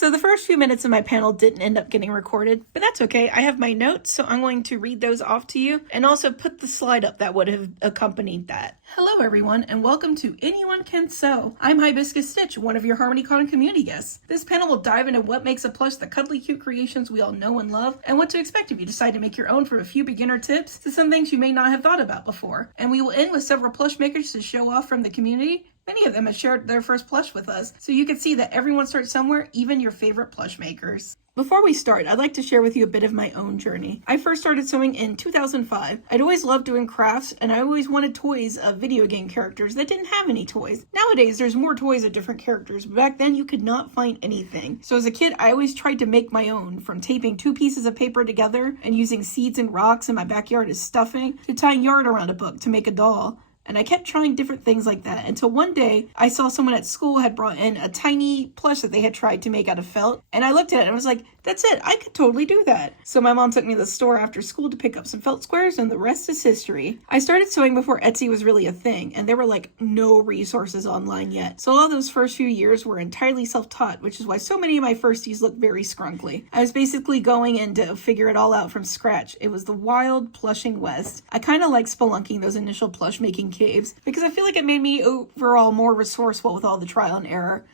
So the first few minutes of my panel didn't end up getting recorded, but that's okay. I have my notes, so I'm going to read those off to you and also put the slide up that would have accompanied that. Hello everyone, and welcome to Anyone Can Sew. I'm Hibiscus Stitch, one of your Harmonycon community guests. This panel will dive into what makes a plush the cuddly cute creations we all know and love, and what to expect if you decide to make your own, from a few beginner tips to some things you may not have thought about before. And we will end with several plush makers to show off from the community. Many of them have shared their first plush with us, so you can see that everyone starts somewhere, even your favorite plush makers. Before we start, I'd like to share with you a bit of my own journey. I first started sewing in 2005. I'd always loved doing crafts, and I always wanted toys of video game characters that didn't have any toys. Nowadays, there's more toys of different characters, but back then you could not find anything. So as a kid, I always tried to make my own, from taping 2 pieces of paper together and using seeds and rocks in my backyard as stuffing, to tying yarn around a book to make a doll. And I kept trying different things like that until one day I saw someone at school had brought in a tiny plush that they had tried to make out of felt. And I looked at it and was like, that's it, I could totally do that. So my mom took me to the store after school to pick up some felt squares, and the rest is history. I started sewing before Etsy was really a thing, and there were like no resources online yet. So all those first few years were entirely self-taught, which is why so many of my firsties look very scrunkly. I was basically going in to figure it all out from scratch. It was the wild plushing west. I kind of like spelunking those initial plush making caves because I feel like it made me overall more resourceful with all the trial and error.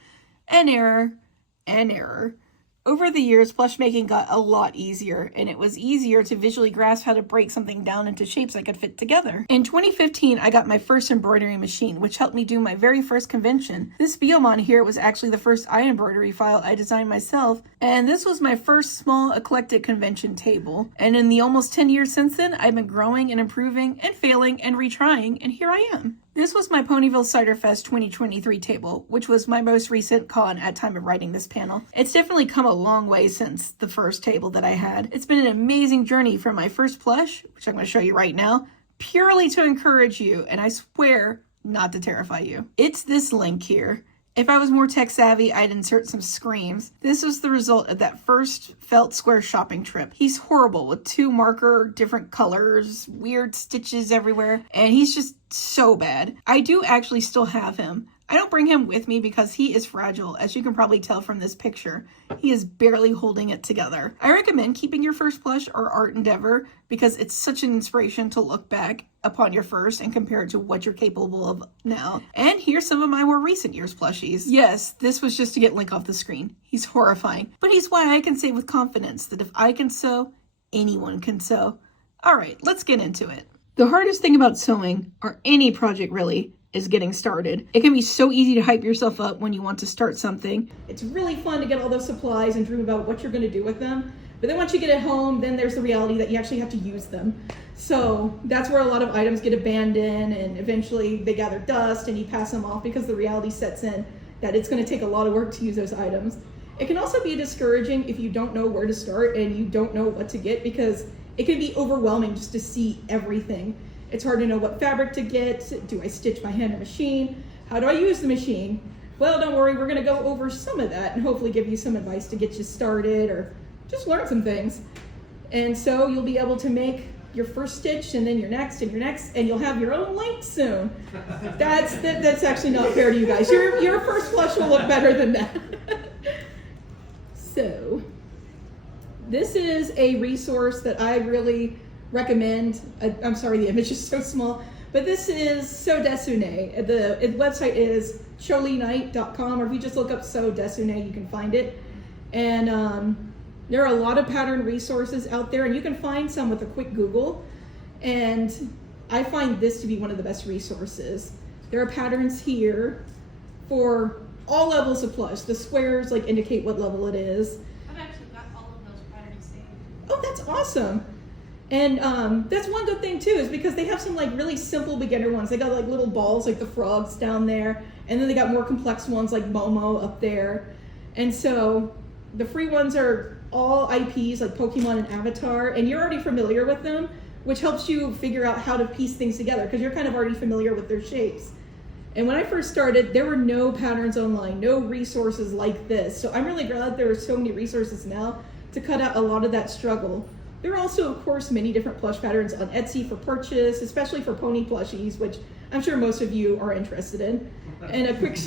And error. And error. Over the years, plush making got a lot easier, and it was easier to visually grasp how to break something down into shapes I could fit together. In 2015, I got my first embroidery machine, which helped me do my very first convention. This Biomon here was actually the first eye embroidery file I designed myself, and this was my first small eclectic convention table. And in the almost 10 years since then, I've been growing and improving and failing and retrying, and here I am. This was my Ponyville Cider Fest 2023 table, which was my most recent con at time of writing this panel. It's definitely come a long way since the first table that I had. It's been an amazing journey from my first plush, which I'm going to show you right now, purely to encourage you, and I swear not to terrify you. It's this link here. If I was more tech savvy, I'd insert some screams. This was the result of that first felt square shopping trip. He's horrible with 2 marker, different colors, weird stitches everywhere, and he's just so bad. I do actually still have him. I don't bring him with me because he is fragile, as you can probably tell from this picture. He is barely holding it together. I recommend keeping your first plush or art endeavor because it's such an inspiration to look back upon your first and compare it to what you're capable of now. And here's some of my more recent years plushies. Yes, this was just to get Link off the screen. He's horrifying, but he's why I can say with confidence that if I can sew, anyone can sew. All right, let's get into it. The hardest thing about sewing, or any project really, is getting started. It can be so easy to hype yourself up when you want to start something. It's really fun to get all those supplies and dream about what you're going to do with them. But then once you get it home, then there's the reality that you actually have to use them. So that's where a lot of items get abandoned, and eventually they gather dust and you pass them off because the reality sets in that it's going to take a lot of work to use those items. It can also be discouraging if you don't know where to start and you don't know what to get, because it can be overwhelming just to see everything. It's hard to know what fabric to get. Do I stitch by hand or machine? How do I use the machine? Well, don't worry, we're gonna go over some of that and hopefully give you some advice to get you started or just learn some things. And so you'll be able to make your first stitch and then your next and your next, and you'll have your own link soon. That's actually not fair to you guys. Your first plush will look better than that. So this is a resource that I really recommend. I'm sorry, the image is so small, but this is Sew Desune. The website is cholinite.com, or if you just look up Sew Desune, you can find it. And there are a lot of pattern resources out there, and you can find some with a quick Google. And I find this to be one of the best resources. There are patterns here for all levels of plush. The squares like indicate what level it is. I've actually got all of those patterns saved. Oh, that's awesome. And that's one good thing too, is because they have some like really simple beginner ones. They got like little balls like the frogs down there, and then they got more complex ones like Momo up there. And so the free ones are all IPs like Pokemon and Avatar, and you're already familiar with them, which helps you figure out how to piece things together because you're kind of already familiar with their shapes. And when I first started, there were no patterns online, no resources like this. So I'm really glad there are so many resources now to cut out a lot of that struggle. There are also, of course, many different plush patterns on Etsy for purchase, especially for pony plushies, which I'm sure most of you are interested in. And a quick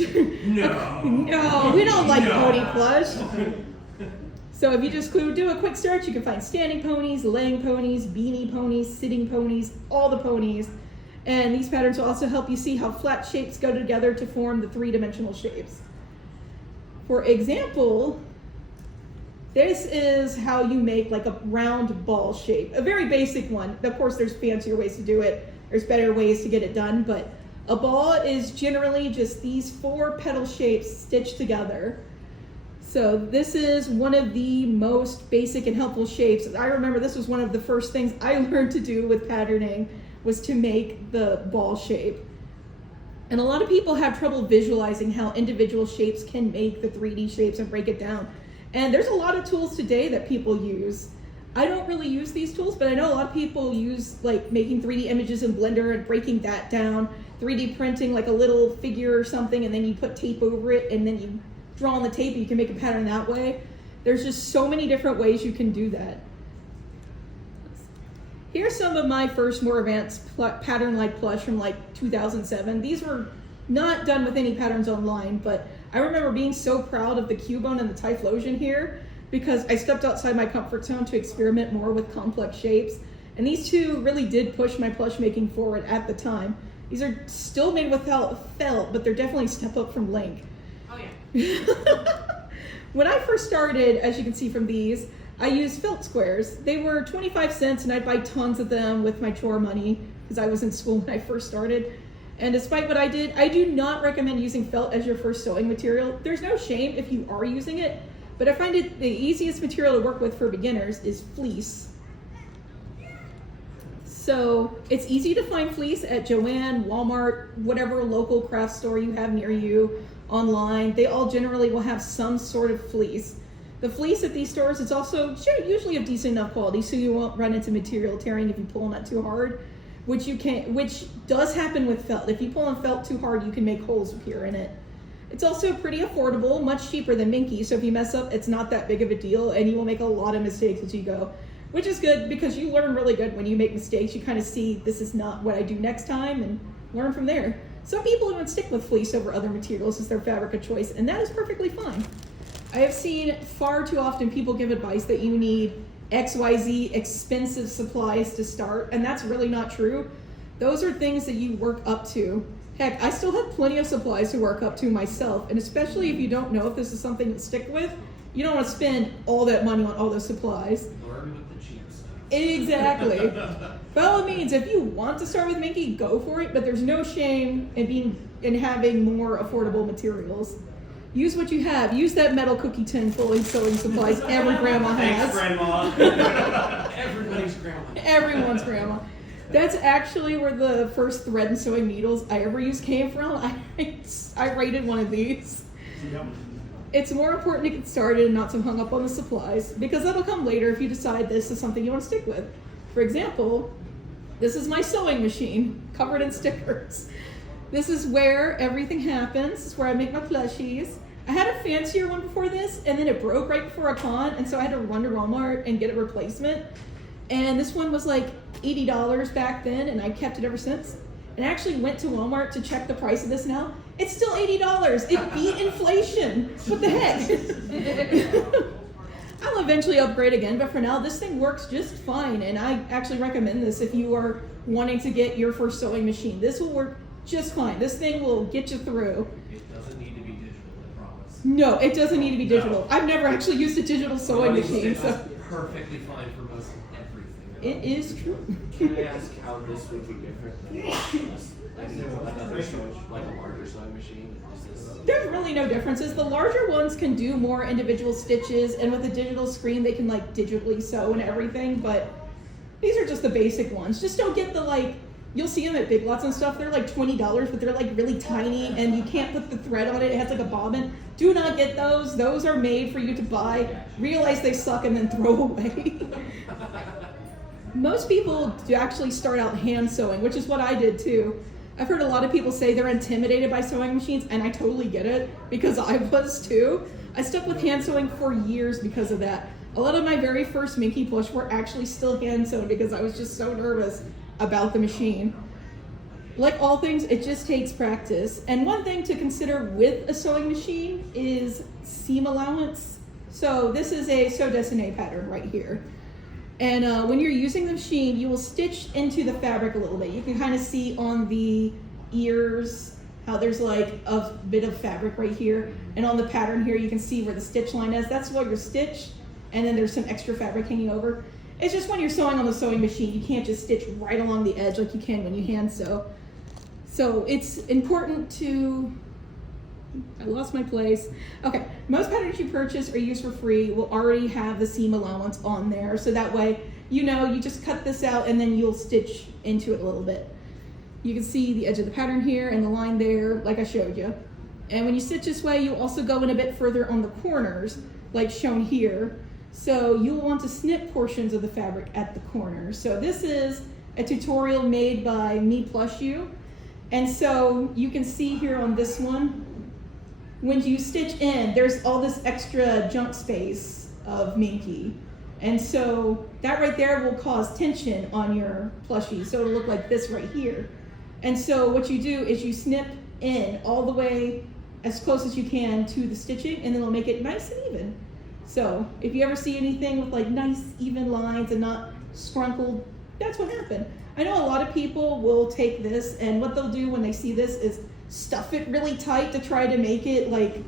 No. no, we don't like No. pony plush. So if you just do a quick search, you can find standing ponies, laying ponies, beanie ponies, sitting ponies, all the ponies. And these patterns will also help you see how flat shapes go together to form the three-dimensional shapes. For example, this is how you make like a round ball shape, a very basic one. Of course, there's fancier ways to do it. There's better ways to get it done, but a ball is generally just these 4 petal shapes stitched together. So this is one of the most basic and helpful shapes. I remember this was one of the first things I learned to do with patterning, was to make the ball shape. And a lot of people have trouble visualizing how individual shapes can make the 3D shapes and break it down. And there's a lot of tools today that people use. I don't really use these tools, but I know a lot of people use like making 3D images in Blender and breaking that down, 3D printing like a little figure or something, and then you put tape over it, and then you draw on the tape and you can make a pattern that way. There's just so many different ways you can do that. Here's some of my first more advanced pattern like plush from like 2007. These were not done with any patterns online, but I remember being so proud of the Cubone and the Typhlosion here because I stepped outside my comfort zone to experiment more with complex shapes. And these two really did push my plush making forward at the time. These are still made without felt, but they're definitely a step up from Link. Oh yeah. When I first started, as you can see from these, I used felt squares. They were 25 cents and I'd buy tons of them with my chore money because I was in school when I first started. And despite what I did, I do not recommend using felt as your first sewing material. There's no shame if you are using it, but I find it the easiest material to work with for beginners is fleece. So it's easy to find fleece at Joann, Walmart, whatever local craft store you have near you, online. They all generally will have some sort of fleece. The fleece at these stores is also usually of decent enough quality, so you won't run into material tearing if you pull on it too hard, which does happen with felt. If you pull on felt too hard, you can make holes appear in it. It's also pretty affordable, much cheaper than Minky, so if you mess up, it's not that big of a deal, and you will make a lot of mistakes as you go, which is good because you learn really good when you make mistakes. You kind of see this is not what I do next time and learn from there. Some people even stick with fleece over other materials as their fabric of choice, and that is perfectly fine. I have seen far too often people give advice that you need XYZ expensive supplies to start, and that's really not true. Those are things that you work up to. Heck, I still have plenty of supplies to work up to myself, and especially if you don't know if this is something to stick with, you don't want to spend all that money on all those supplies. Learn with the cheap stuff. Exactly. By all means, if you want to start with Minky, go for it, but there's no shame in having more affordable materials. Use what you have. Use that metal cookie tin full of sewing supplies every grandma has. Thanks, Grandma. Everybody's grandma. Everyone's grandma. That's actually where the first thread and sewing needles I ever used came from. I rated one of these. It's more important to get started and not so hung up on the supplies, because that'll come later if you decide this is something you want to stick with. For example, this is my sewing machine covered in stickers. This is where everything happens. This is where I make my plushies. I had a fancier one before this, and then it broke right before a con, and so I had to run to Walmart and get a replacement. And this one was like $80 back then, and I kept it ever since. And I actually went to Walmart to check the price of this now. It's still $80. It beat inflation. What the heck? I'll eventually upgrade again, but for now, this thing works just fine, and I actually recommend this if you are wanting to get your first sewing machine. This will work just fine. This thing will get you through. It doesn't need to be digital, I promise. No, it doesn't need to be digital. I've never actually used a digital sewing machine, so Perfectly fine for most everything. it is true. Can I ask how this would be different than another sewing, like a larger sewing machine? Is this... There's really no differences. The larger ones can do more individual stitches, and with a digital screen, they can like digitally sew and everything, but these are just the basic ones. Just don't get the you'll see them at Big Lots and stuff. They're like $20, but they're like really tiny, and you can't put the thread on it. It has like a bobbin. Do not get those. Those are made for you to buy, realize they suck, and then throw away. Most people do actually start out hand sewing, which is what I did too. I've heard a lot of people say they're intimidated by sewing machines, and I totally get it, because I was too. I stuck with hand sewing for years because of that. A lot of my very first Minky plush were actually still hand sewn because I was just so nervous about the machine. like all things, it just takes practice. And one thing to consider with a sewing machine is seam allowance. So this is a sew dessiné pattern right here. And when you're using the machine, you will stitch into the fabric a little bit. You can kind of see on the ears how there's like a bit of fabric right here. And on the pattern here, you can see where the stitch line is. That's what your stitch, and then there's some extra fabric hanging over. It's just when you're sewing on the sewing machine, you can't just stitch right along the edge like you can when you hand sew. So it's important to, I lost my place. Okay, most patterns you purchase or use for free will already have the seam allowance on there. So that way, you know, you just cut this out and then you'll stitch into it a little bit. You can see the edge of the pattern here and the line there, like I showed you. And when you stitch this way, you also go in a bit further on the corners, like shown here. So you'll want to snip portions of the fabric at the corners. So this is a tutorial made by Me Plus You. And so you can see here on this one, when you stitch in, there's all this extra jump space of Minky. And so that right there will cause tension on your plushie. So it'll look like this right here. And so what you do is you snip in all the way as close as you can to the stitching, and then it'll make it nice and even. So if you ever see anything with like nice even lines and not scrunkled, that's what happened. I know a lot of people will take this, and what they'll do when they see this is stuff it really tight to try to make it like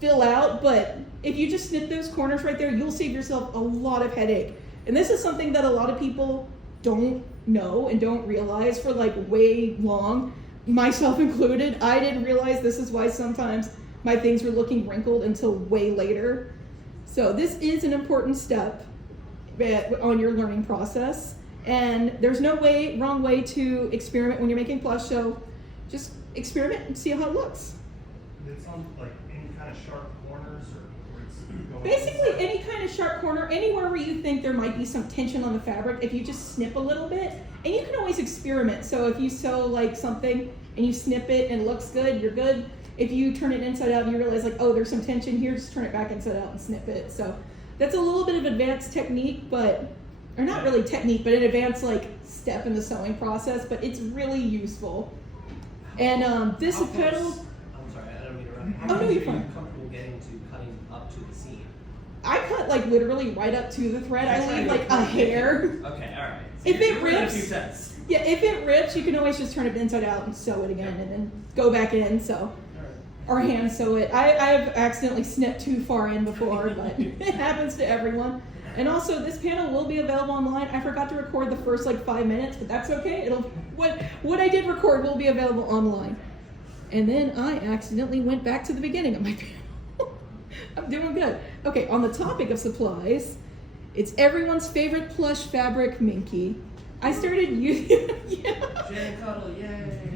fill out. But if you just snip those corners right there, you'll save yourself a lot of headache. And this is something that a lot of people don't know and don't realize for like way long, myself included. I didn't realize this is why sometimes my things were looking wrinkled until way later. So this is an important step on your learning process. And there's no wrong way to experiment when you're making plush, so just experiment and see how it looks. It's on like any kind of sharp corners, or it's going Basically any kind of sharp corner, anywhere where you think there might be some tension on the fabric, if you just snip a little bit, and you can always experiment. So if you sew like something and you snip it and it looks good, you're good. If you turn it inside out and you realize like, oh, there's some tension here, just turn it back inside out and snip it. So that's a little bit of advanced technique, or not really technique, but an advanced like step in the sewing process, but it's really useful. And this How pedal, close- I'm sorry, I don't mean to interrupt. Oh, no, How you're close are you fine. comfortable getting to cutting up to the seam? I cut like literally right up to the thread. I That's leave right. like a hair. Okay, alright. If it You're within a rips- few cents. Yeah, if it rips, you can always just turn it inside out and sew it again and then go back in, so. Or hand sew it. I've accidentally snipped too far in before, but it happens to everyone. And also, this panel will be available online. I forgot to record the first like 5 minutes, but that's okay. What I did record will be available online. And then I accidentally went back to the beginning of my panel. I'm doing good. Okay, on the topic of supplies, it's everyone's favorite plush fabric, Minky. I started using Jen Cuddle, yay!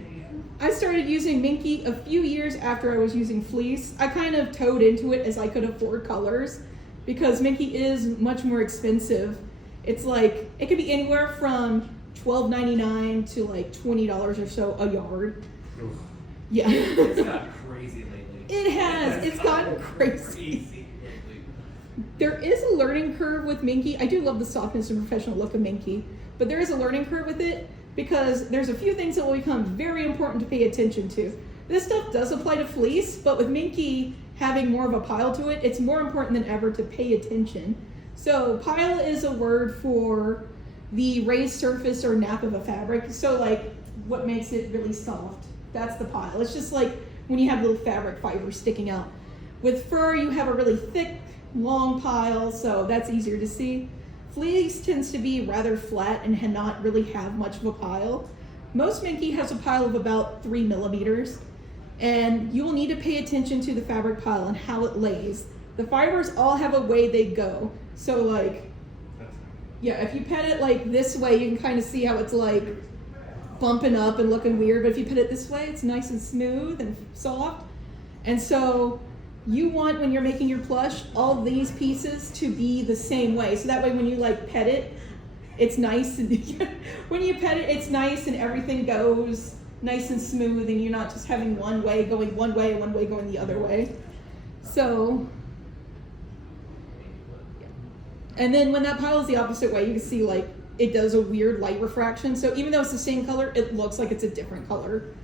I started using Minky a few years after I was using fleece. I kind of towed into it as I could afford colors, because Minky is much more expensive. It's like, it could be anywhere from $12.99 to like $20 or so a yard. Yeah. It's gotten crazy lately. It has. It's gotten crazy. lately. There is a learning curve with Minky. I do love the softness and professional look of Minky, but there is a learning curve with it because there's a few things that will become very important to pay attention to. This stuff does apply to fleece, but with Minky having more of a pile to it, it's more important than ever to pay attention. So pile is a word for the raised surface or nap of a fabric. So like what makes it really soft, that's the pile. It's just like when you have little fabric fibers sticking out. With fur, you have a really thick, long pile, so that's easier to see. Fleece tends to be rather flat and not really have much of a pile. Most Minky has a pile of about 3 millimeters. And you will need to pay attention to the fabric pile and how it lays. The fibers all have a way they go. So like, yeah, if you pet it like this way, you can kind of see how it's like bumping up and looking weird. But if you pet it this way, it's nice and smooth and soft. And so you want, when you're making your plush, all these pieces to be the same way. So that way when you like pet it, it's nice. And when you pet it, it's nice and everything goes nice and smooth, and you're not just having one way going one way and one way going the other way. So, and then when that pile is the opposite way, you can see like it does a weird light refraction. So even though it's the same color, it looks like it's a different color.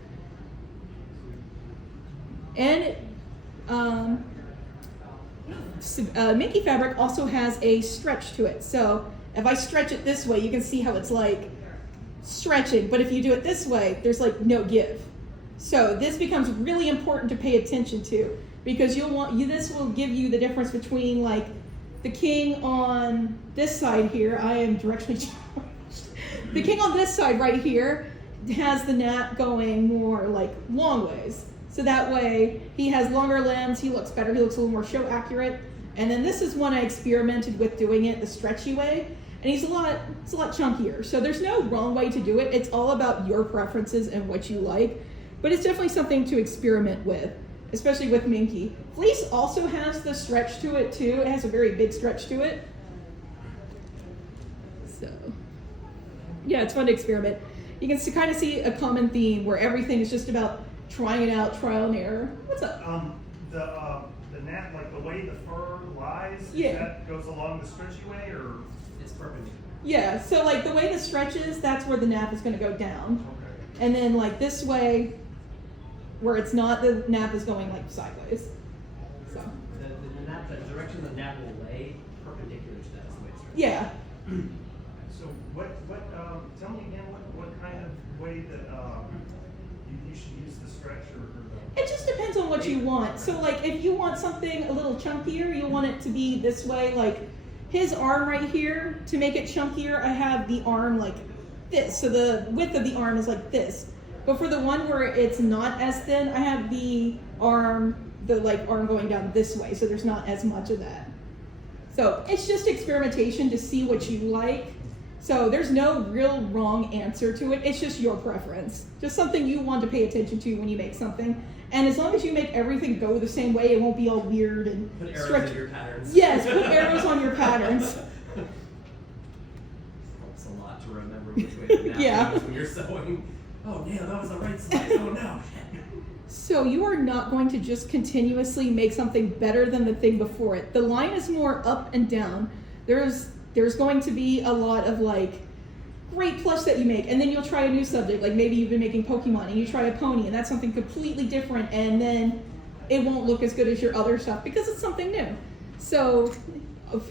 And Minky fabric also has a stretch to it. So if I stretch it this way, you can see how it's like stretching. But if you do it this way, there's like no give. So this becomes really important to pay attention to, because this will give you the difference between like the king on this side here. I am directionally challenged. The king on this side right here has the nap going more like long ways. So that way he has longer limbs, he looks better, he looks a little more show accurate. And then this is one I experimented with doing it the stretchy way, and it's a lot chunkier. So there's no wrong way to do it. It's all about your preferences and what you like. But it's definitely something to experiment with, especially with Minky. Fleece also has the stretch to it too. It has a very big stretch to it. So yeah, it's fun to experiment. You can kind of see a common theme where everything is just about trying it out, trial and error. What's up? The nap, like the way the fur lies, Yeah. that goes along the stretchy way, or? It's perpendicular. Yeah, so like the way the stretch is, that's where the nap is going to go down. Okay. And then like this way, where it's not, the nap is going like sideways. So The direction the nap will lay, perpendicular to that is the way it's stretched. yeah. So tell me again, what kind of way that you should use the stretch or the? It just depends on what you want. So like if you want something a little chunkier, you want it to be this way, like his arm right here, to make it chunkier, I have the arm like this. So the width of the arm is like this. But for the one where it's not as thin, I have the arm going down this way, so there's not as much of that. So it's just experimentation to see what you like. So there's no real wrong answer to it. It's just your preference. Just something you want to pay attention to when you make something. And as long as you make everything go the same way, it won't be all weird and Put arrows stretch. in your patterns. Yes, put arrows on your patterns. Helps a lot to remember which way the nap Yeah. goes when you're sewing. Oh, yeah, that was the right side. Oh, no. So you are not going to just continuously make something better than the thing before it. The line is more up and down. There's going to be a lot of like great plush that you make, and then you'll try a new subject, like maybe you've been making Pokemon and you try a pony, and that's something completely different, and then it won't look as good as your other stuff because it's something new. So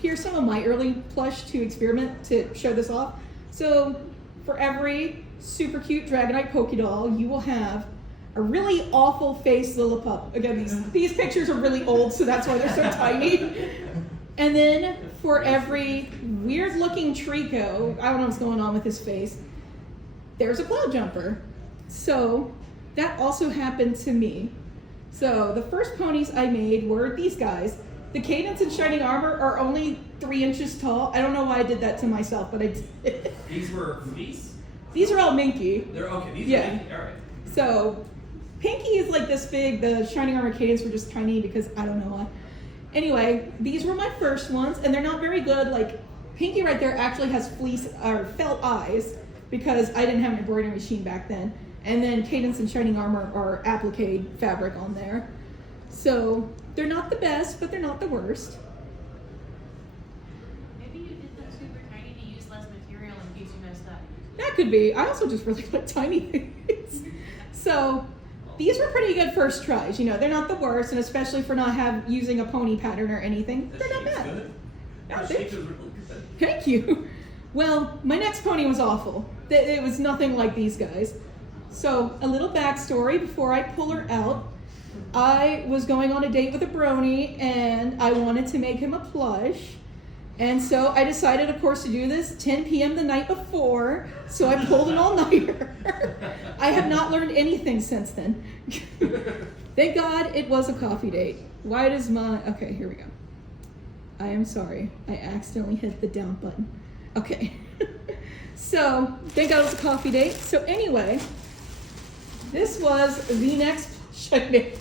here's some of my early plush to experiment to show this off. So for every super cute Dragonite Pokédoll, you will have a really awful face Lillipup. Again, these pictures are really old, so that's why they're so tiny. And then for every weird looking Trico, I don't know what's going on with his face, there's a Cloud Jumper. So that also happened to me. So the first ponies I made were these guys. The Cadence and Shining Armor are only 3 inches tall. I don't know why I did that to myself, but I did. These were fleece? These are all Minky. They're okay. These Yeah. are Minky. All right. So Pinky is like this big. The Shining Armor Cadence were just tiny because I don't know why. Anyway, these were my first ones, and they're not very good. Like Pinky right there actually has fleece or felt eyes because I didn't have an embroidery machine back then. And then Cadence and Shining Armor are applique fabric on there. So they're not the best, but they're not the worst. Maybe you did them super tiny to use less material in case you messed up. That could be. I also just really like tiny things. So these were pretty good first tries. You know, they're not the worst, and especially for not using a pony pattern or anything, The they're not shape's bad. good. Yeah, The they- shape is really good. Thank you. Well, my next pony was awful. It was nothing like these guys. So, a little backstory before I pull her out. I was going on a date with a brony, and I wanted to make him a plush. And so I decided, of course, to do this 10 p.m. the night before, so I pulled an all-nighter. I have not learned anything since then. Thank God it was a coffee date. Why does okay, here we go. I am sorry. I accidentally hit the down button. Okay. So, thank God it was a coffee date. So anyway, this was the next checkmate.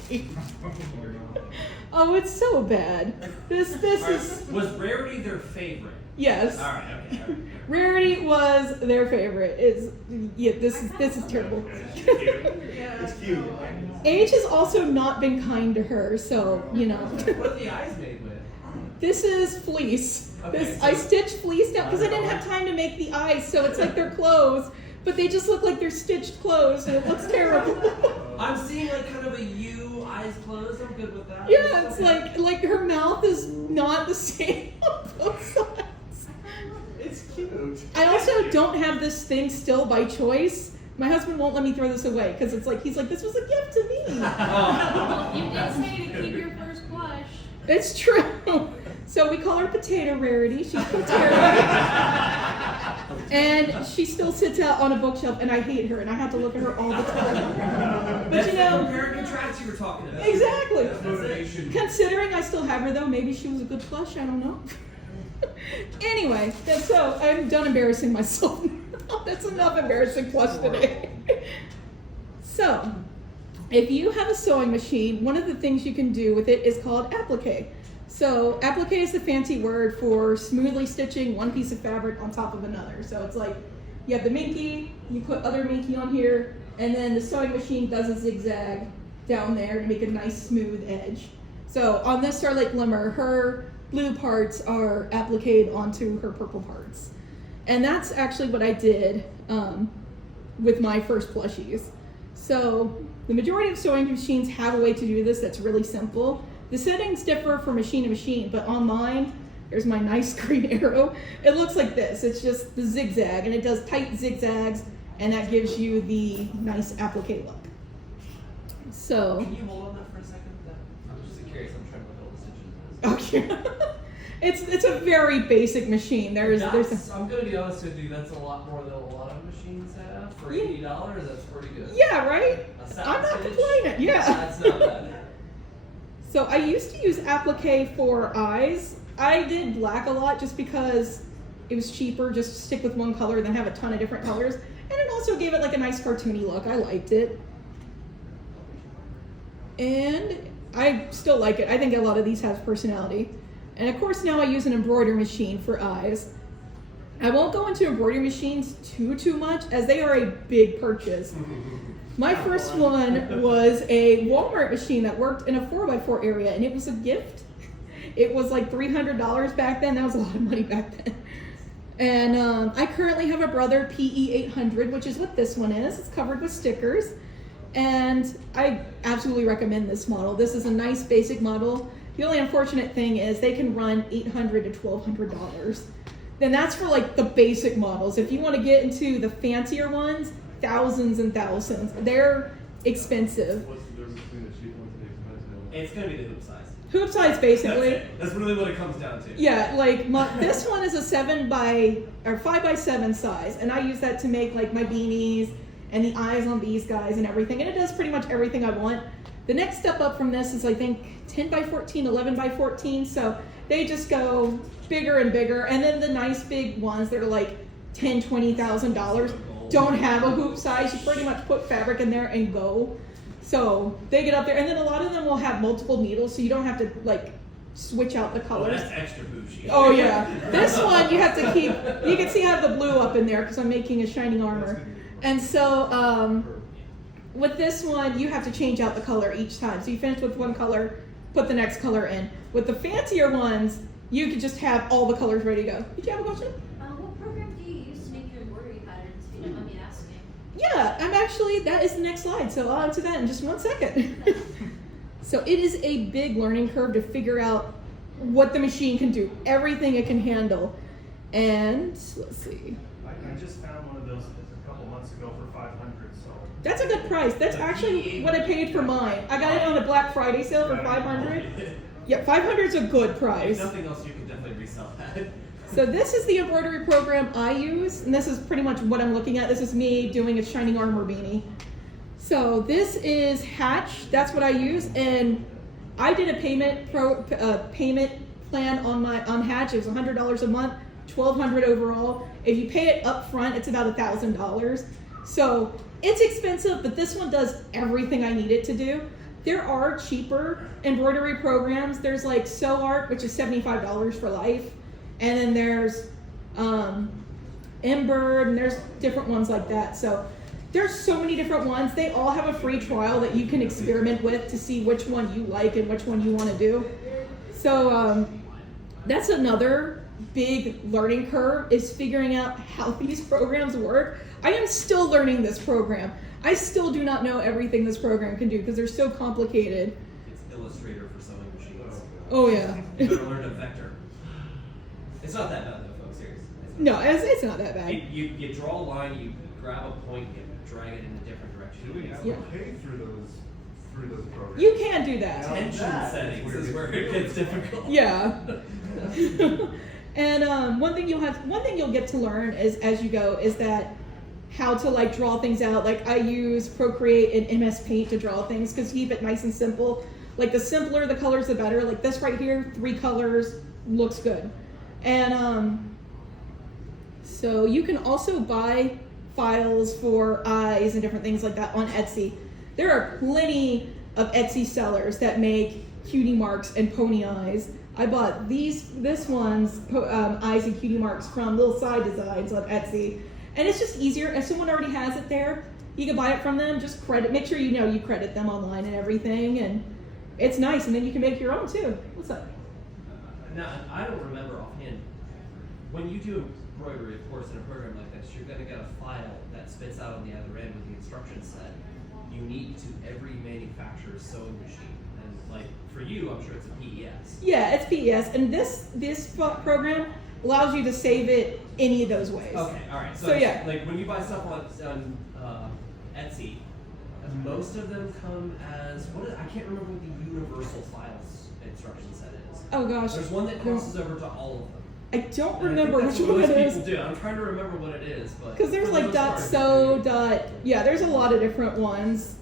Oh, it's so bad. This All right, is was Rarity their favorite? yes. All right, okay. All right. Rarity was their favorite. This is terrible. It's cute. Age has also not been kind to her, so you know. What are the eyes made with? This is fleece. Okay, I so- stitched fleece down because I didn't have time to make the eyes, so it's like they're clothes, but they just look like they're stitched clothes, and it looks terrible. I'm seeing like kind of a U, eyes closed. I'm good with that. Yeah, it's Okay. like her mouth is not the same on both sides. It's cute. I also don't have this thing still by choice. My husband won't let me throw this away because it's like he's like, this was a gift to me. Well, you did say to keep your first blush. It's true. So we call her Potato Rarity. She's Potato. And she still sits out on a bookshelf, and I hate her, and I have to look at her all the time. But That's you the know, compare and contrast you were talking about. exactly. That's motivation. Considering I still have her though, maybe she was a good plush. I don't know. Anyway, so I'm done embarrassing myself. That's enough embarrassing plush today. So, if you have a sewing machine, one of the things you can do with it is called applique. So applique is the fancy word for smoothly stitching one piece of fabric on top of another. So it's like you have the minky, you put other minky on here, and then the sewing machine does a zigzag down there to make a nice smooth edge. So on this Starlight Glimmer, her blue parts are appliqued onto her purple parts. And that's actually what I did with my first plushies. So the majority of sewing machines have a way to do this that's really simple. The settings differ from machine to machine, but on mine, there's my nice green arrow. It looks like this. It's just the zigzag, and it does tight zigzags, and that gives you the nice applique look. So, Can you hold on that for a second? I'm just curious. I'm trying to look at all the stitches. okay. It's a very basic machine. There's I'm gonna be honest with you. That's a lot more than a lot of machines have for Yeah. $80. That's pretty good. yeah, right? A satin I'm not stitch? complaining. Yeah. That's not bad. So I used to use applique for eyes. I did black a lot just because it was cheaper just to stick with one color than have a ton of different colors. And it also gave it like a nice cartoony look. I liked it. And I still like it. I think a lot of these have personality. And of course now I use an embroidery machine for eyes. I won't go into embroidery machines too much as they are a big purchase. My first one was a Walmart machine that worked in a 4x4 area, and it was a gift. It was like $300 back then. That was a lot of money back then. And I currently have a Brother PE800, which is what this one is. It's covered with stickers. And I absolutely recommend this model. This is a nice basic model. The only unfortunate thing is they can run $800 to $1,200. Then that's for like the basic models. If you want to get into the fancier ones, thousands and thousands. They're expensive. What's the difference between the cheap ones and the expensive ones? It's gonna be the hoop size. Hoop size, basically. That's it. That's really what it comes down to. Yeah, like this one is a 5x7 size, and I use that to make like my beanies and the eyes on these guys and everything, and it does pretty much everything I want. The next step up from this is I think 10x14, 11x14, so they just go bigger and bigger, and then the nice big ones that are like $10,000, $20,000 don't have a hoop size. You pretty much put fabric in there and go. So they get up there, and then a lot of them will have multiple needles, so you don't have to like switch out the Oh, colors. that's extra bougie. Oh yeah, this one you have to keep. You can see I have the blue up in there because I'm making a shining armor, and so with this one you have to change out the color each time. So you finish with one color, put the next color in. With the fancier ones, you could just have all the colors ready to go. Did you have a question? What program do you use to make your embroidery patterns, if you don't mind me asking? Yeah, that is the next slide, so I'll answer that in just 1 second. So it is a big learning curve to figure out what the machine can do, everything it can handle. And let's see. I just found one of those a couple months ago for $500. So That's a good price. That's actually what I paid for mine. I got it on a Black Friday sale for $500. Yeah, $500 is a good If price. nothing else, you can definitely resell that. So this is the embroidery program I use, and this is pretty much what I'm looking at. This is me doing a shining armor beanie. So this is Hatch. That's what I use, and I did a payment plan on Hatch. It was $100 a month, $1,200 overall. If you pay it up front, it's about $1,000. So it's expensive, but this one does everything I need it to do. There are cheaper embroidery programs. There's like Sew Art, which is $75 for life. And then there's Embird, and there's different ones like that. So there's so many different ones. They all have a free trial that you can experiment with to see which one you like and which one you want to do. So That's another big learning curve, is figuring out how these programs work. I am still learning this program. I still do not know everything this program can do because they're so complicated. It's Illustrator for sewing machines. Oh yeah. You better learn a vector. It's not that bad though, folks. Seriously. No, it's not that bad. You draw a line, you grab a point, you drag it in a different direction. Do we have Yeah. to pay through those programs? You can do that. Tension settings is where it gets difficult. Yeah. And one thing you'll get to learn is as you go is that how to like draw things out. Like I use Procreate and MS Paint to draw things because keep it nice and simple. Like the simpler the colors, the better. Like this right here, 3 colors, looks good. And so you can also buy files for eyes and different things like that on Etsy. There are plenty of Etsy sellers that make cutie marks and pony eyes. I bought this one's eyes and cutie marks from Little Side Designs on Etsy. And it's just easier. If someone already has it there, you can buy it from them. Just make sure you credit them online and everything. And it's nice. And then you can make your own too. What's up? Now, I don't remember offhand. When you do embroidery, of course, in a program like this, you're going to get a file that spits out on the other end with the instruction set, unique to every manufacturer's sewing machine. And like for you, I'm sure it's a PES. Yeah, it's PES. And this program allows you to save it any of those ways. Okay, all right. So, yeah. like when you buy stuff on Etsy, most of them come as I can't remember what the universal files instruction set is. Oh gosh. There's one that crosses over to all of them. I don't And remember I which think one that's it what is. most people do. I'm trying to remember what it is, but Because there's for the like most part, yeah, there's a lot of different ones.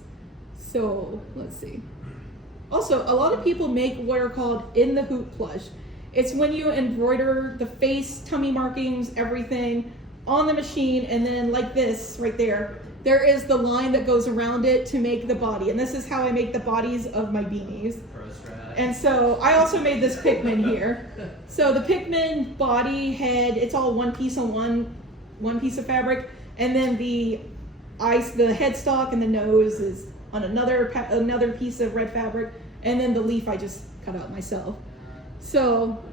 So let's see. Also, a lot of people make what are called in the hoop plush. It's when you embroider the face, tummy markings, everything on the machine, and then like this right there, there is the line that goes around it to make the body. And this is how I make the bodies of my beanies. Pro strat. And so I also made this Pikmin here. So the Pikmin body, head, it's all one piece on one piece of fabric, and then the eyes, the headstock and the nose is on another piece of red fabric, and then the leaf I just cut out myself. So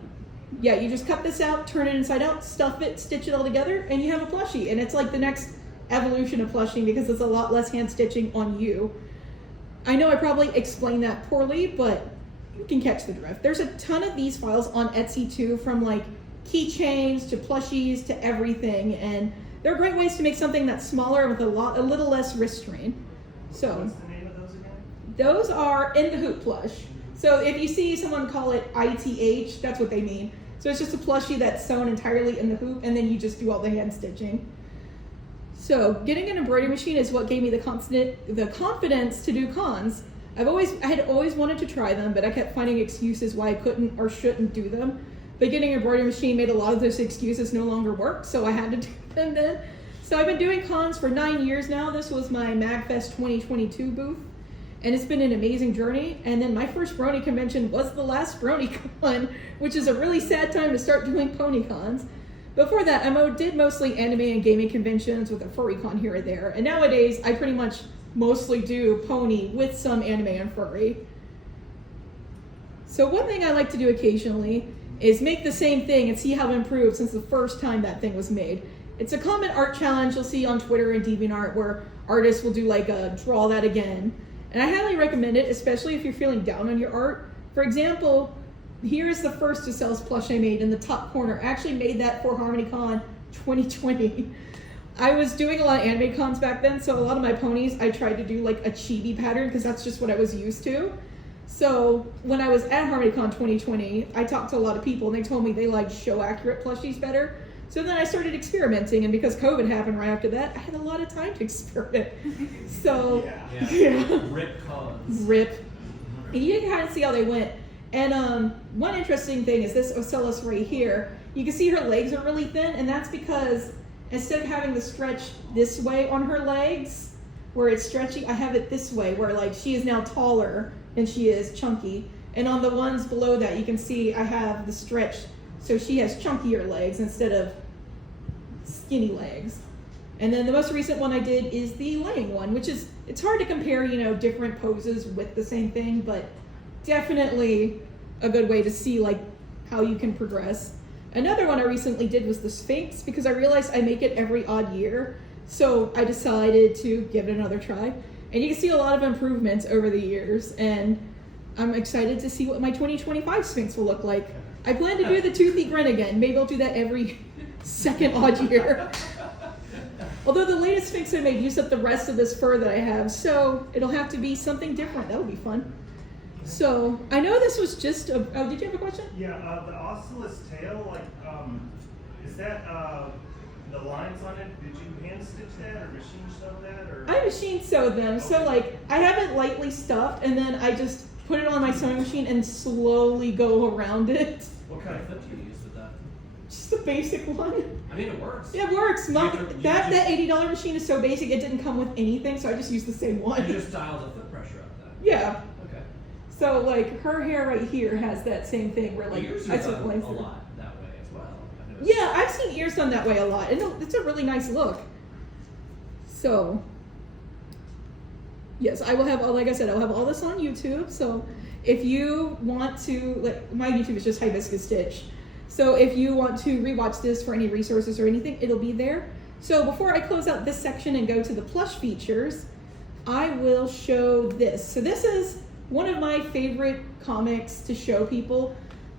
yeah, you just cut this out, turn it inside out, stuff it, stitch it all together, and you have a plushie. And it's like the next evolution of plushing because it's a lot less hand stitching on you. I know I probably explained that poorly, but you can catch the drift. There's a ton of these files on Etsy too, from like keychains to plushies to everything, and they're great ways to make something that's smaller with a little less wrist strain. So What's the name of those again? those are in the hoop plush. So if you see someone call it ITH, that's what they mean. So it's just a plushie that's sewn entirely in the hoop, and then you just do all the hand stitching. So getting an embroidery machine is what gave me the confidence to do cons. I had always wanted to try them, but I kept finding excuses why I couldn't or shouldn't do them. But getting an embroidery machine made a lot of those excuses no longer work, so I had to do them then. So I've been doing cons for 9 years now. This was my MagFest 2022 booth, and it's been an amazing journey. And then my first Brony convention was the last BronyCon, which is a really sad time to start doing pony cons. Before that, I did mostly anime and gaming conventions with a furry con here and there. And nowadays, I pretty much mostly do pony with some anime and furry. So one thing I like to do occasionally is make the same thing and see how it improved since the first time that thing was made. It's a common art challenge you'll see on Twitter and DeviantArt where artists will do like a draw that again. And I highly recommend it, especially if you're feeling down on your art. For example, here is the first to sells plush I made in the top corner. I actually made that for Harmonycon 2020. I was doing a lot of anime cons back then, so a lot of my ponies, I tried to do like a chibi pattern because that's just what I was used to. So when I was at Harmonycon 2020, I talked to a lot of people and they told me they liked show accurate plushies better. So then I started experimenting, and because COVID happened right after that, I had a lot of time to experiment. So Yeah. Rip cons. Rip. And you can kind of see how they went. And one interesting thing is this Ocellus right here. You can see her legs are really thin, and that's because instead of having the stretch this way on her legs, where it's stretchy, I have it this way, where like she is now taller than she is chunky. And on the ones below that, you can see I have the stretch, so she has chunkier legs instead of skinny legs. And then the most recent one I did is the laying one, which is, it's hard to compare, different poses with the same thing, but definitely a good way to see like how you can progress. Another one I recently did was the Sphinx, because I realized I make it every odd year. So I decided to give it another try. And you can see a lot of improvements over the years. And I'm excited to see what my 2025 Sphinx will look like. I plan to do the toothy grin again. Maybe I'll do that every second odd year. Although the latest Sphinx I made used up the rest of this fur that I have, so it'll have to be something different. That would be fun. So I know this was just a, oh, did you have a question? Yeah, the oscillus tail, like, is that the lines on it? Did you hand stitch that or machine sew that? Or I machine sewed them, so like I have it lightly stuffed, and then I just put it on my sewing machine and slowly go around it. What kind of flip do you use with that? Just a basic one. I mean, it works. It works. That just- $80 machine is so basic it didn't come with anything, so I just used the same one. You just dial the foot pressure up then. Yeah. Okay. So like her hair right here has that same thing where like Ears I are took done lines a through. lot that way as well. I've noticed. Yeah, I've seen ears done that way a lot, and it's a really nice look. So yes, I will have all, like I said, I'll have all this on YouTube. So if you want to, like, my YouTube is just Hibiscus Stitch. So if you want to rewatch this for any resources or anything, it'll be there. So before I close out this section and go to the plush features, I will show this. So this is one of my favorite comics to show people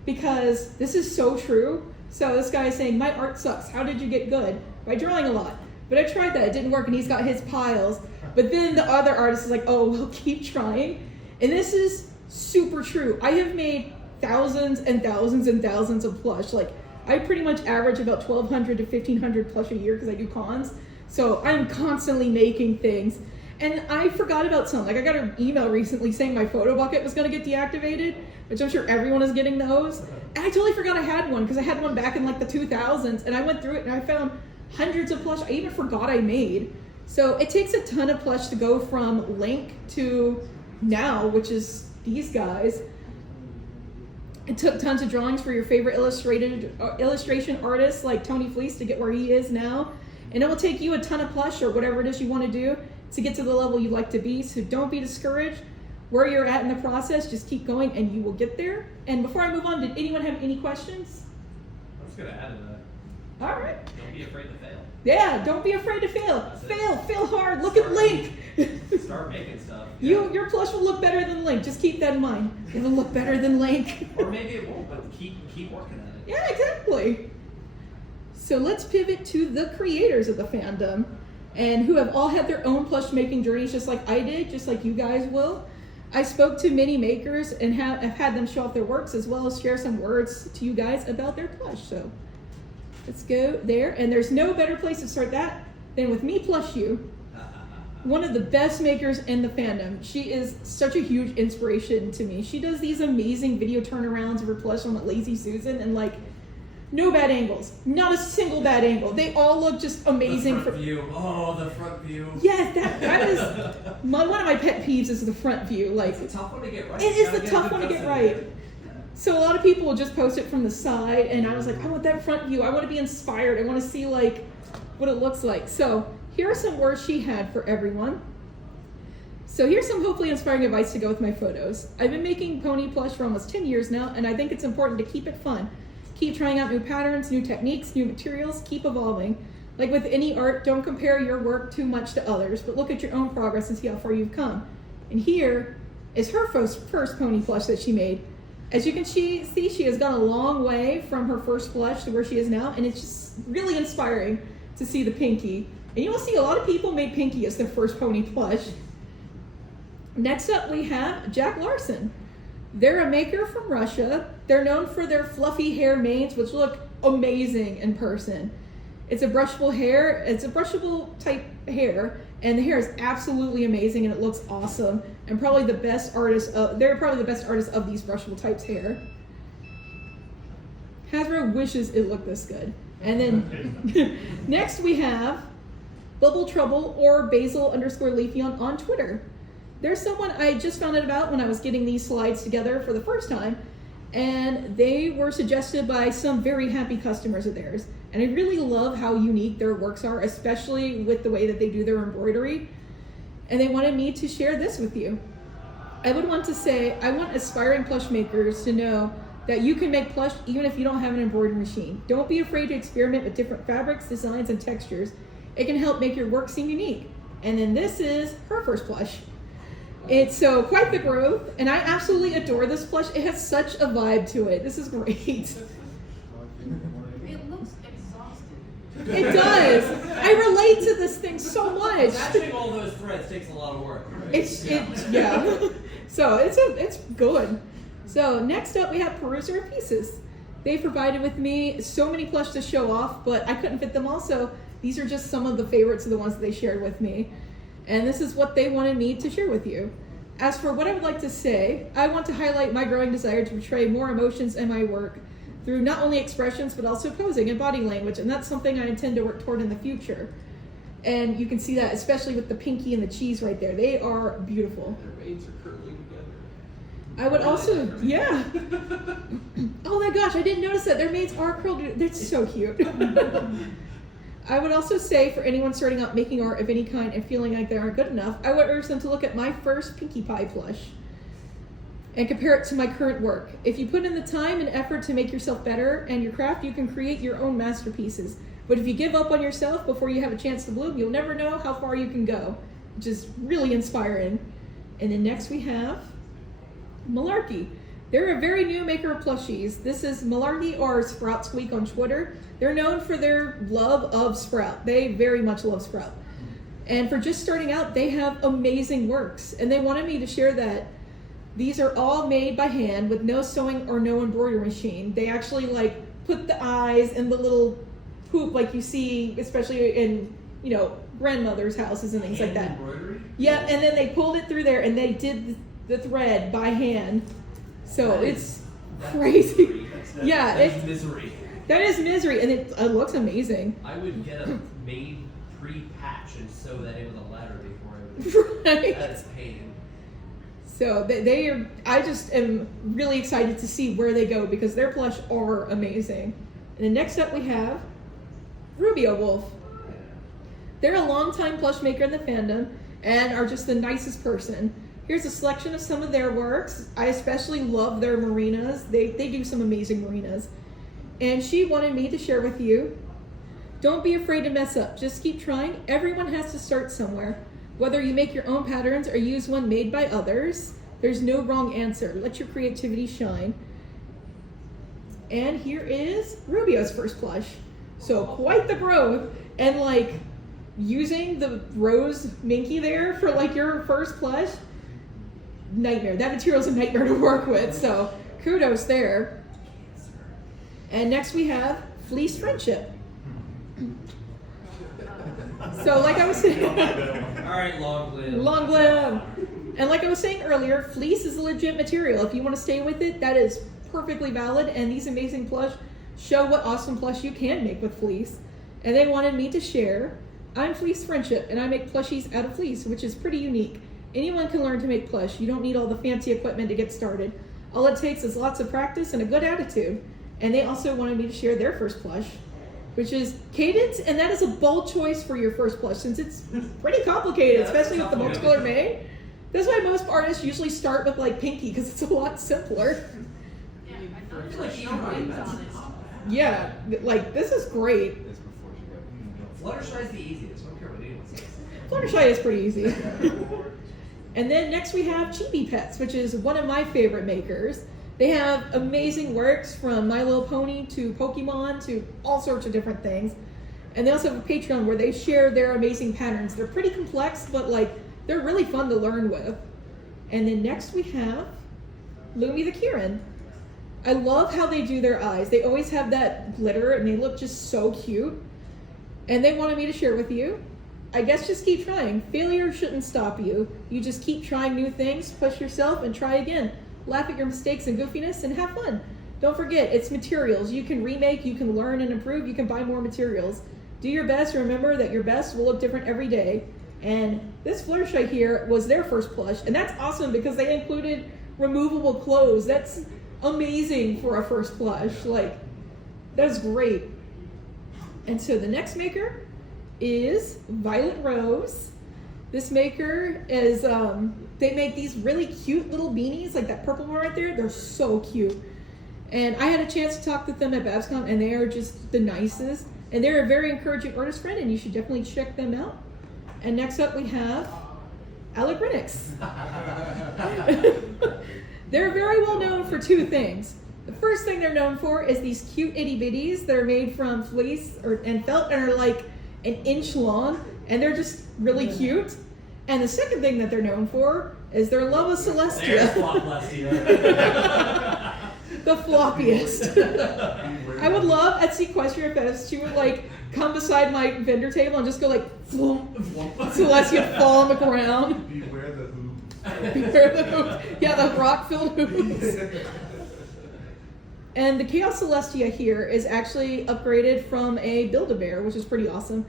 because this is so true. So this guy is saying, my art sucks. How did you get good? By drawing a lot. But I tried that, it didn't work, and he's got his piles. But then the other artist is like, oh, well, keep trying. And this is super true. I have made thousands and thousands and thousands of plush. Like, I pretty much average about 1,200 to 1,500 plush a year because I do cons. So I'm constantly making things. And I forgot about some. Like, I got an email recently saying my photo bucket was going to get deactivated, which I'm sure everyone is getting those. And I totally forgot I had one because I had one back in like the 2000s, and I went through it and I found hundreds of plush I even forgot I made. So it takes a ton of plush to go from Link to now, which is these guys. It took tons of drawings for your favorite illustration artists like Tony Fleece to get where he is now. And it will take you a ton of plush or whatever it is you want to do to get to the level you'd like to be. So don't be discouraged. Where you're at in the process, just keep going and you will get there. And before I move on, did anyone have any questions? I'm just going to add to that. All right. Don't be afraid to fail. Yeah, don't be afraid to fail. Fail hard. Look at Link. Start making stuff. Your plush will look better than Link. Just keep that in mind. It'll look better than Link. Or maybe it won't, but keep working at it. Yeah, exactly. So let's pivot to the creators of the fandom and who have all had their own plush making journeys just like I did, just like you guys will. I spoke to many makers and have had them show off their works as well as share some words to you guys about their plush. So let's go there. And there's no better place to start that than with me plus you. One of the best makers in the fandom. She is such a huge inspiration to me. She does these amazing video turnarounds of her plush on Lazy Susan and like no bad angles. Not a single bad angle. They all look just amazing. The front view. Oh, the front view. Yes, that is one of my pet peeves is the front view. Like, It's a tough one to get right. it is the tough one to get right. So a lot of people will just post it from the side, and I was like, I want that front view. I want to be inspired. I want to see like what it looks like. So here are some words she had for everyone. So here's some hopefully inspiring advice to go with my photos. I've been making pony plush for almost 10 years now, and I think it's important to keep it fun. Keep trying out new patterns, new techniques, new materials, keep evolving. Like with any art, don't compare your work too much to others, but look at your own progress and see how far you've come. And here is her first pony plush that she made. As you can see, she has gone a long way from her first plush to where she is now, and it's just really inspiring to see the Pinky. And you will see a lot of people made Pinky as their first pony plush. Next up, we have Jack Larson. They're a maker from Russia. They're known for their fluffy hair manes, which look amazing in person. It's a brushable hair. It's a brushable type hair, and the hair is absolutely amazing, and it looks awesome. And probably the best artists. They're probably the best artists of these brushable types hair. Hasbro wishes it looked this good. And then next we have Bubble Trouble or Basil_Leafy on Twitter. There's someone I just found out about when I was getting these slides together for the first time, and they were suggested by some very happy customers of theirs. And I really love how unique their works are, especially with the way that they do their embroidery. And they wanted me to share this with you. I would want to say, I want aspiring plush makers to know that you can make plush even if you don't have an embroidery machine. Don't be afraid to experiment with different fabrics, designs, and textures. It can help make your work seem unique. And then this is her first plush. It's so quite the growth, and I absolutely adore this plush. It has such a vibe to it. This is great. It looks exhausted. It does. I relate to this thing so much. Attaching all those threads takes a lot of work. Right? Yeah. So it's good. So next up we have Peruser of Pieces. They provided with me so many plush to show off, but I couldn't fit them all, so these are just some of the favorites of the ones that they shared with me. And this is what they wanted me to share with you. As for what I would like to say, I want to highlight my growing desire to portray more emotions in my work through not only expressions, but also posing and body language, and that's something I intend to work toward in the future. And you can see that especially with the pinky and the cheese right there. They are beautiful. Their veins are curling together. I would also, yeah. Oh my gosh, I didn't notice that. Their maids are curled. That's so cute. I would also say for anyone starting out making art of any kind and feeling like they aren't good enough, I would urge them to look at my first Pinkie Pie plush and compare it to my current work. If you put in the time and effort to make yourself better and your craft, you can create your own masterpieces. But if you give up on yourself before you have a chance to bloom, you'll never know how far you can go, which is really inspiring. And then next we have Malarkey. They're a very new maker of plushies. This is Malarkey, or Sprout Squeak on Twitter. They're known for their love of Sprout. They very much love Sprout. And for just starting out, they have amazing works. And they wanted me to share that these are all made by hand with no sewing or no embroidery machine. They actually like put the eyes in the little hoop like you see, especially in, you know, grandmother's houses and things like that. Embroidery? Yeah, and then they pulled it through there and they did the thread by hand. So it's crazy. Yeah, that's misery. that is misery, and it looks amazing. I would get a made pre-patch and sew that in with a ladder before I would. Right. That's pain. So they are. I just am really excited to see where they go because their plush are amazing. And then next up we have Rubio Wolf. They're a longtime plush maker in the fandom and are just the nicest person. Here's a selection of some of their works. I especially love their marinas. They do some amazing marinas. And she wanted me to share with you, don't be afraid to mess up. Just keep trying. Everyone has to start somewhere. Whether you make your own patterns or use one made by others, there's no wrong answer. Let your creativity shine. And here is Rubio's first plush. So quite the growth. And like using the rose minky there for like your first plush, nightmare. That material's a nightmare to work with, so kudos there. And next we have Fleece Friendship. So like I was saying, Alright, long live. long live. And like I was saying earlier, fleece is a legit material. If you want to stay with it, that is perfectly valid, and these amazing plush show what awesome plush you can make with fleece. And they wanted me to share, I'm Fleece Friendship, and I make plushies out of fleece, which is pretty unique. Anyone can learn to make plush. You don't need all the fancy equipment to get started. All it takes is lots of practice and a good attitude. And they also wanted me to share their first plush, which is Cadence, and that is a bold choice for your first plush since it's pretty complicated, especially with the multicolor May. That's why most artists usually start with like Pinky because it's a lot simpler. Yeah, I feel like no wings on it. Yeah, like this is great. Fluttershy's the easiest. I don't care what anyone says. Fluttershy is pretty easy. And then next we have Chibi Pets, which is one of my favorite makers. They have amazing works from My Little Pony to Pokemon to all sorts of different things. And they also have a Patreon where they share their amazing patterns. They're pretty complex, but like they're really fun to learn with. And then next we have Lumi the Kieran. I love how they do their eyes. They always have that glitter and they look just so cute. And they wanted me to share with you. I guess just keep trying. Failure shouldn't stop you. You just keep trying new things, push yourself, and try again. Laugh at your mistakes and goofiness and have fun. Don't forget, it's materials. You can remake, you can learn and improve, you can buy more materials. Do your best, remember that your best will look different every day. And this Fluttershy here was their first plush, and that's awesome because they included removable clothes. That's amazing for a first plush. Like, that's great. And so the next maker is Violet Rose. This maker is, they make these really cute little beanies, like that purple one right there. They're so cute. And I had a chance to talk with them at BabsCon, and they are just the nicest. And they're a very encouraging artist friend, and you should definitely check them out. And next up we have Allegrinix. They're very well known for two things. The first thing they're known for is these cute itty bitties that are made from fleece and felt and are like an inch long, and they're just really cute. And the second thing that they're known for is their love of Celestia. There's Celestia. The floppiest. I would love at Sequestria Fest, she would like come beside my vendor table and just go like, floom. Celestia would fall on the ground. Beware the hoop. Beware the hoops. Yeah, the rock-filled hoops. And the Chaos Celestia here is actually upgraded from a Build-A-Bear, which is pretty awesome.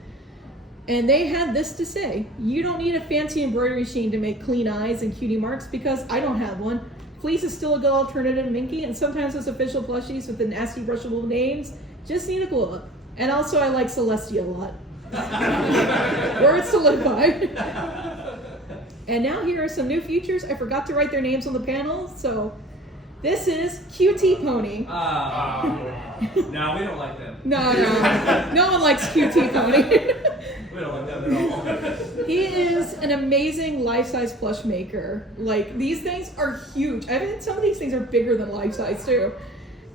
And they had this to say: you don't need a fancy embroidery machine to make clean eyes and cutie marks, because I don't have one. Fleece is still a good alternative to Minky, and sometimes those official plushies with the nasty brushable names just need a glow up. And also I like Celestia a lot. Words to live by. And now here are some new features. I forgot to write their names on the panel, so this is QT Pony. No, we don't like them. No, no one likes QT Pony. We don't like them at all. He is an amazing life-size plush maker. Like, these things are huge. I mean, some of these things are bigger than life-size too.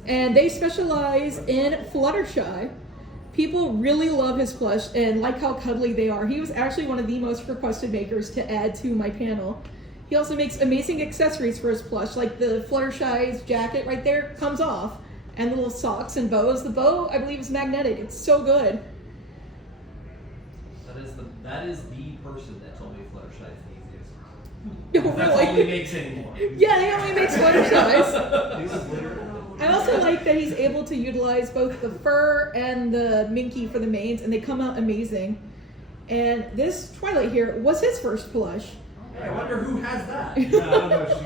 And they specialize in Fluttershy. People really love his plush and like how cuddly they are. He was actually one of the most requested makers to add to my panel. He also makes amazing accessories for his plush, like the Fluttershy's jacket right there comes off, and the little socks and bows. The bow, I believe, is magnetic. It's so good. That is the person that told me Fluttershy is the easiest. Oh, That's really? all he makes anymore. Yeah, he only makes Fluttershy's. I also like that he's able to utilize both the fur and the Minky for the manes, and they come out amazing. And this Twilight here was his first plush. I wonder who has that. I don't know. She's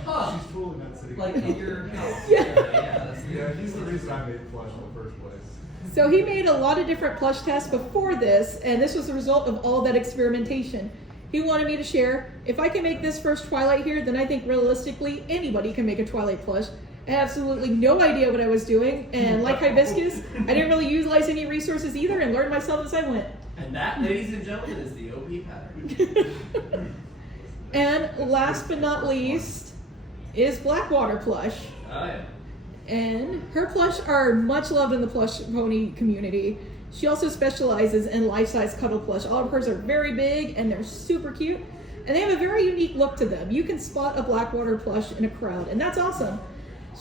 totally not sitting. Like in your house. Yeah. Yeah, he's the reason I made plush in the first place. So he made a lot of different plush tests before this, and this was the result of all that experimentation. He wanted me to share, if I can make this first Twilight here, then I think realistically anybody can make a Twilight plush. I had absolutely no idea what I was doing, and like Hibiscus, I didn't really utilize any resources either and learned myself as I went. And that, ladies and gentlemen, is the OP pattern. And last but not least is Blackwater plush. Oh yeah. And her plush are much loved in the plush pony community. She also specializes in life-size cuddle plush. All of hers are very big and they're super cute. And they have a very unique look to them. You can spot a Blackwater plush in a crowd, and that's awesome.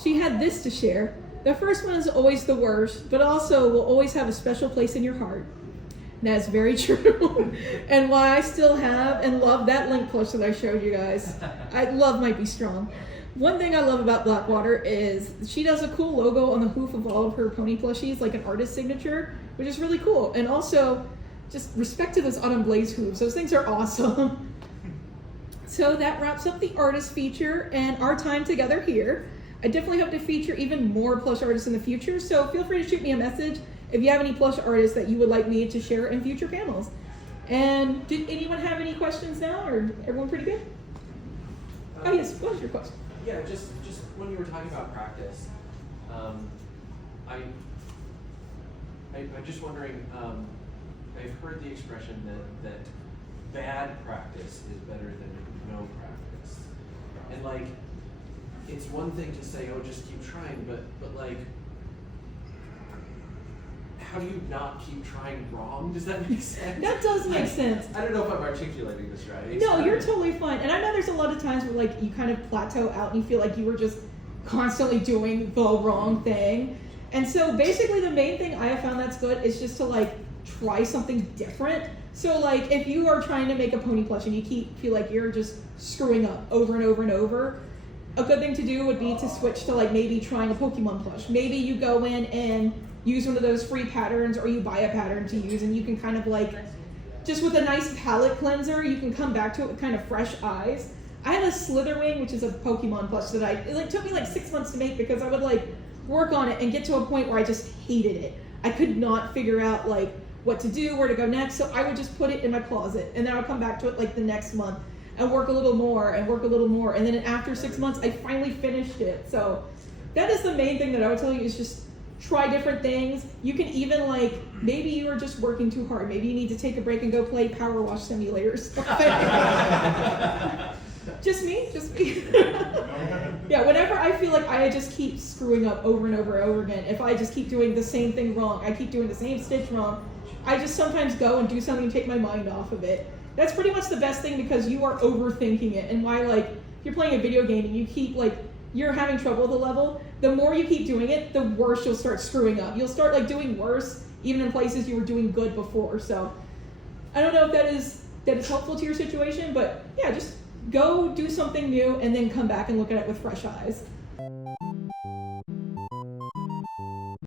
She had this to share. The first one is always the worst, but also will always have a special place in your heart. And that's very true. And why I still have and love that Link plush that I showed you guys. Love might be strong. One thing I love about Blackwater is she does a cool logo on the hoof of all of her pony plushies, like an artist signature, which is really cool. And also, just respect to those Autumn Blaze hooves. Those things are awesome. So that wraps up the artist feature and our time together here. I definitely hope to feature even more plush artists in the future, so feel free to shoot me a message if you have any plush artists that you would like me to share in future panels. And did anyone have any questions now, or everyone pretty good? Oh yes, what was your question? Yeah, just when you were talking about practice, I'm just wondering. I've heard the expression that bad practice is better than no practice, and like, it's one thing to say, oh, just keep trying, but like, how do you not keep trying wrong? Does that make sense? That does make sense. I don't know if I'm articulating this right. No, you're totally fine. And I know there's a lot of times where like you kind of plateau out and you feel like you were just constantly doing the wrong thing. And so basically the main thing I have found that's good is just to like try something different. So like if you are trying to make a pony plush and you feel like you're just screwing up over and over and over, a good thing to do would be to switch to like maybe trying a Pokemon plush. Maybe you go in and use one of those free patterns, or you buy a pattern to use, and you can kind of like, just with a nice palette cleanser, you can come back to it with kind of fresh eyes. I had a Slitherwing, which is a Pokemon plush that it took me like 6 months to make because I would like work on it and get to a point where I just hated it. I could not figure out like what to do, where to go next, so I would just put it in my closet, and then I would come back to it like the next month and work a little more and work a little more, and then after 6 months, I finally finished it. So that is the main thing that I would tell you is just try different things. You can even like, maybe you are just working too hard. Maybe you need to take a break and go play Power Wash simulators. Just me. Yeah, whenever I feel like I just keep screwing up over and over and over again, if I just keep doing the same thing wrong, I keep doing the same stitch wrong, I just sometimes go and do something and take my mind off of it. That's pretty much the best thing because you are overthinking it. And why, like, if you're playing a video game and you keep, like, you're having trouble with the level, the more you keep doing it, the worse you'll start screwing up. You'll start, like, doing worse even in places you were doing good before. So I don't know if that is helpful to your situation, but yeah, just go do something new and then come back and look at it with fresh eyes.